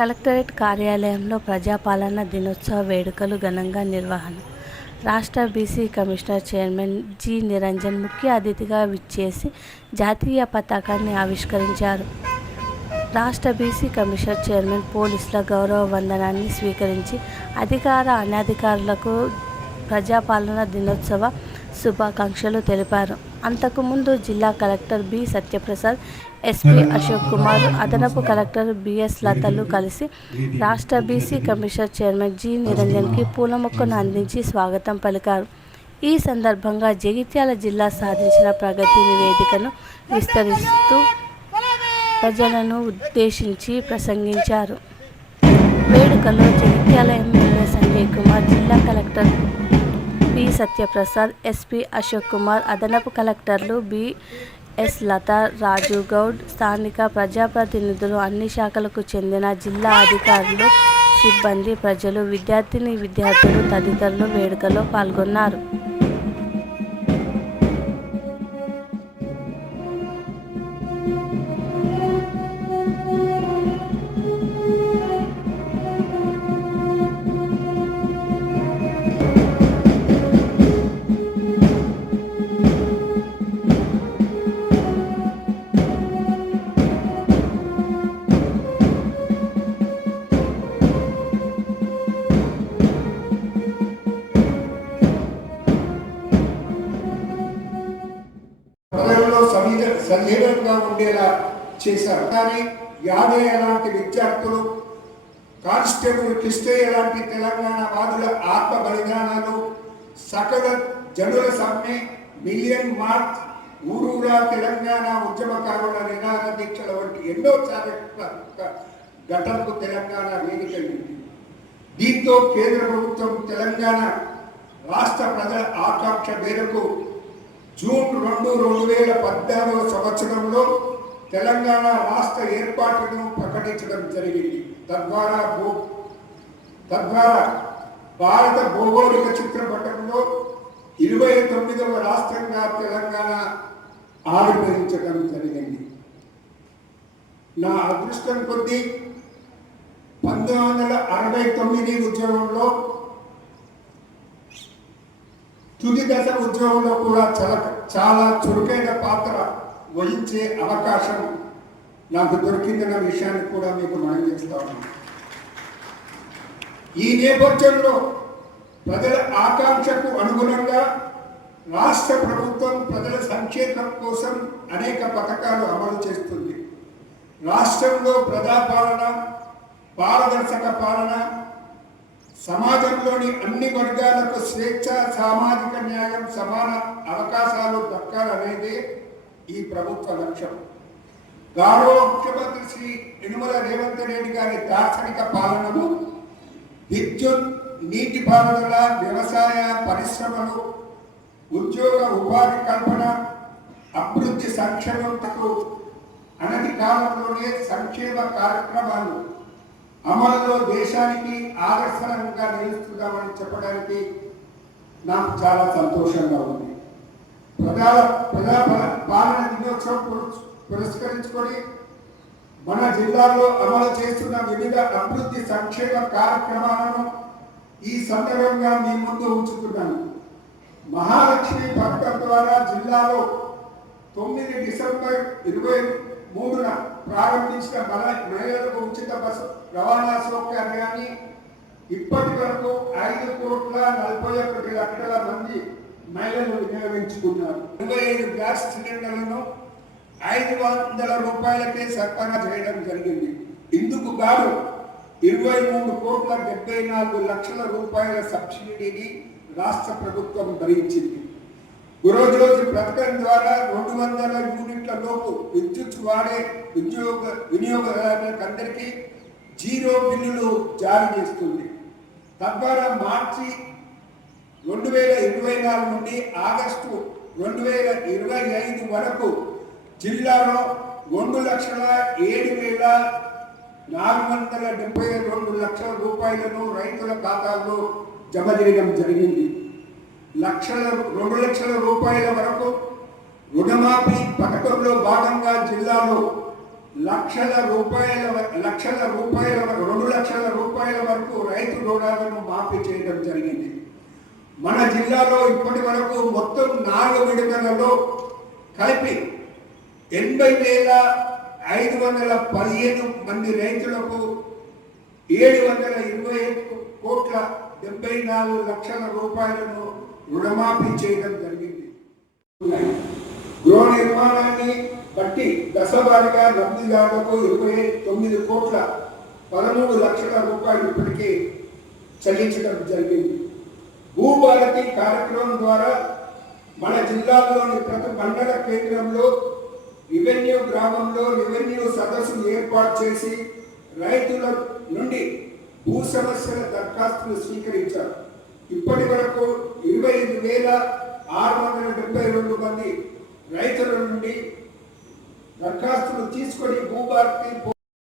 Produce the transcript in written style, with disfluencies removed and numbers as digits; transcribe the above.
Collectorate కార్యాలయంలో ప్రజాపాలన దినోత్సవ వేడుకలు ఘనంగా నిర్వహణ. రాష్ట్ర BC commissioner chairman G. Niranjan ముఖ్య అతిథిగా విచ్చేసి జాతీయ పతాకాన్ని ఆవిష్కరించారు. రాష్ట్ర బీసీ కమిషనర్ చైర్మన్ పోలీసుల గౌరవ వందనాన్ని స్వీకరించి అధికార అనధికారులకు ప్రజాపాలన దినోత్సవ శుభాకాంక్షలు తెలిపారు. అంతకుముందు జిల్లా collector B. Satyaprasad, SP Ashok Kumar, అదనపు కలెక్టర్ బిఎస్ లతలు కలిసి రాష్ట్ర బీసీ కమిషనర్ చైర్మన్ జి. నిరంజన్కి పూల మొక్కను అందించి స్వాగతం పలికారు. ఈ సందర్భంగా జగిత్యాల జిల్లా సాధించిన ప్రగతి నివేదికను విస్తరిస్తూ ప్రజలను ఉద్దేశించి ప్రసంగించారు. వేడుకలో జగిత్యాల ఎమ్మెల్యే సంజయ్ కుమార్, జిల్లా collector B. Satyaprasad, SP Ashok Kumar, అదనపు కలెక్టర్లు బిఎస్ లత, రాజు గౌడ్, స్థానిక ప్రజాప్రతినిధులు, అన్ని శాఖలకు చెందిన జిల్లా అధికారులు, సిబ్బంది, ప్రజలు, విద్యార్థులు తదితరులు వేడుకలో పాల్గొన్నారు. సజీవంగా ఉండేలా చేశారు. కానీ యాదయ్య లాంటి విద్యార్థులు, కానిస్టేబుల్ కృష్ణయ్య లాంటి తెలంగాణ వాదుల ఆత్మ బలిదానాలు, సకల జనుల సమ్మె, మిలియన్ మార్చ్, ఊరూరా తెలంగాణ ఉద్యమకారుల నినాద దీక్షల వంటి ఎన్నో చారిత్రక ఘటనకు తెలంగాణ వేదికైంది. దీంతో కేంద్ర ప్రభుత్వం తెలంగాణ రాష్ట్ర ప్రజల ఆకాంక్ష మేరకు జూన్ 2, 2014 సంవత్సరంలో తెలంగాణ రాష్ట్ర ఏర్పాటును ప్రకటించడం జరిగింది. తద్వారా భారత భౌగోళిక చిత్రపటంలో 29వ రాష్ట్రంగా తెలంగాణ ఆవిర్భవించడం జరిగింది. నా అదృష్టం కొద్దీ 1969 ఉద్యమంలో, తుది దశ ఉద్యమంలో కూడా చాలా చురుకైన పాత్ర వహించే అవకాశం నాకు దొరికిందన్న విషయాన్ని కూడా మీకు మనం చేస్తాను. ఈ నేపథ్యంలో ప్రజల ఆకాంక్షకు అనుగుణంగా రాష్ట్ర ప్రభుత్వం ప్రజల సంక్షేమం కోసం అనేక పథకాలు అమలు చేస్తుంది. రాష్ట్రంలో ప్రజాపాలన, పారదర్శక పాలన, సమాజంలోని అన్ని వర్గాలకు స్వేచ్ఛ, సామాజిక న్యాయం, సమాన అవకాశాలు దక్కాలనేదే ఈ ప్రభుత్వ లక్ష్యం. గౌరవ ముఖ్యమంత్రి శ్రీ యనమల రేవంత్ రెడ్డి గారి దార్శనిక పాలనను విద్యుత్, నీటిపారుదల, వ్యవసాయ, పరిశ్రమలు, ఉద్యోగ ఉపాధి కల్పన, అభివృద్ధి సంక్షేమంకు అనతి కాలంలోనే సంక్షేమ కార్యక్రమాలు అమలులో దేశానికి ఆదర్శంగా నిలుస్తున్నామని చెప్పడానికి నాకు చాలా సంతోషంగా ఉంది. ప్రజా పాలన దినోత్సవం పురస్కరించుకొని మన జిల్లాలో అమలు చేస్తున్న వివిధ అభివృద్ధి సంక్షేమ కార్యక్రమాలను ఈ సందర్భంగా మీ ముందు ఉంచుతున్నాను. మహాలక్ష్మి పథకం ద్వారా జిల్లాలో 9 డిసెంబర్ 2023న ప్రారంభించిన మహిళలకు ఉచిత బస్సు రవాణా సౌకర్యాన్ని ఇప్పటి వరకు 5,41,00,000 మంది మహిళలు వినియోగించుకున్నారు. 25 గ్యాస్ సిలిండర్లను 500 రూపాయలకే సరఫరా చేయడం జరిగింది. ఇందుకు గాను 23,74,00,000 రూపాయల సబ్సిడీని రాష్ట్ర ప్రభుత్వం భరించింది. గృహజ్యోతి పథకం ద్వారా 200 యూనిట్ల లోపు విద్యుత్ వాడే వినియోగదారులందరికీ 0 బిల్లులు జారీ చేస్తుంది. తద్వారా మార్చి 2024 నుండి ఆగస్టు 2025 వరకు జిల్లాలో 2,07,472 రూపాయలను రైతుల ఖాతాల్లో జమ చేయడం జరిగింది. 2 లక్షల రూపాయల వరకు రుణమాఫీ పథకంలో భాగంగా జిల్లాలో లక్షల రూపాయల 2 లక్షల రూపాయల వరకు రైతు రుణాలను మాఫీ చేయడం జరిగింది. మన జిల్లాలో ఇప్పటి వరకు మొత్తం 4 విడతలలో కలిపి 80,515 మంది రైతులకు 725 లక్షల రూపాయలను రుణమాఫీ చేయడం జరిగింది. గృహ నిర్మాణాన్ని బట్టి దశవారీగా లబ్ధిదారులకు 29,13 లక్షల రూపాయలు ఇప్పటికే చెల్లించడం జరిగింది. భూభారతి కార్యక్రమం ద్వారా మన జిల్లాలోని ప్రతి మండల కేంద్రంలో రెవెన్యూ గ్రామంలో రెవెన్యూ సదస్సులు ఏర్పాటు చేసి రైతుల నుండి భూ సమస్యల దరఖాస్తులు స్వీకరించారు. ఇప్పటి వరకు 25,672 మంది రైతుల నుండి దరఖాస్తులు తీసుకొని భూభారతి